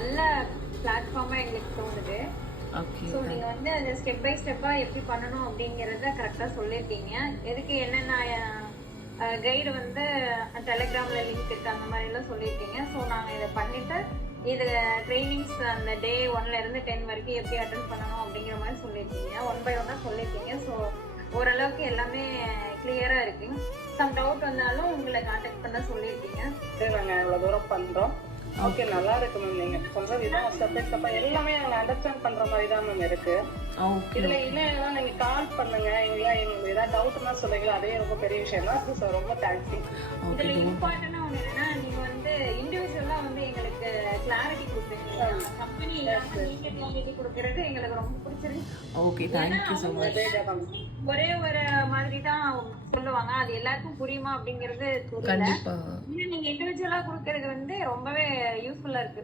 நல்ல பிளாட்ஃபார்மா எங்களுக்கு தோணுது. ஓகே. ஸோ நீங்க வந்து அந்த ஸ்டெப் பை ஸ்டெப்பா எப்படி பண்ணணும் அப்படிங்கறத கரெக்டா சொல்லிருக்கீங்க. எதுக்கு என்னென்ன கைடு வந்து டெலிகிராம்ல லிங்க் இருக்கு அந்த மாதிரி எல்லாம் சொல்லியிருக்கீங்க. ஸோ நாங்க இதை பண்ணிட்டு இது ட்ரைனிங்ஸ் அந்த டே 1ல இருந்து 10 வரைக்கும் எப்படி அட்டென்ட் பண்ணணும் அப்படிங்கிற மாதிரி சொல்லியிருக்கீங்க. 1 by 1 சொல்லியிருக்கீங்க. ஸோ ஓரளவுக்கு எல்லாமே கிளியரா இருக்கு. சம் டவுட் வந்தாலும் உங்களை கான்டாக்ட் பண்ண சொல்லியிருக்கீங்க. சரி, நாங்கள் இவ்வளோ தூரம் பண்ணுறோம். ஓகே, நல்லா இருக்கு மேம். நீங்கள் சொல்கிற விதம் ஸ்டெப் பை ஸ்டெப்பாக எல்லாமே நாங்கள் அண்டர்ஸ்டாண்ட் பண்ணுற மாதிரி தான் மேம் இருக்கு. ஓகே. இதில் இன்னும் நீங்கள் கால் பண்ணுங்க, இல்லை எங்களுக்கு ஏதாவது டவுட்னா சொல்லுங்க. அதே ரொம்ப பெரிய விஷயம் தான். ஸோ ரொம்ப தேங்க்ஸ். இதுல இம்பார்ட்டன்டா ஒண்ணு என்னன்னா, நீங்க வந்து இண்டிவிஜுவலா வந்து எங்களுக்கு கிளாரிட்டி கொடுக்குறீங்க. கம்பெனி இல்லாம நீங்க கிளாரிட்டி கொடுக்கறது எங்களுக்கு ரொம்ப பிடிச்சிருக்கு. Okay, thank you so much. ஒரே ஒரு மாதிரி தான் சொல்லுவாங்க, அது எல்லாருக்கும் புரியுமா அப்படிங்கிறது தெரியல. கண்டிப்பா. நீங்க இண்டிவிஜுவலா கொடுக்கறது வந்து ரொம்பவே யூஸ்ஃபுல்லா இருக்கு.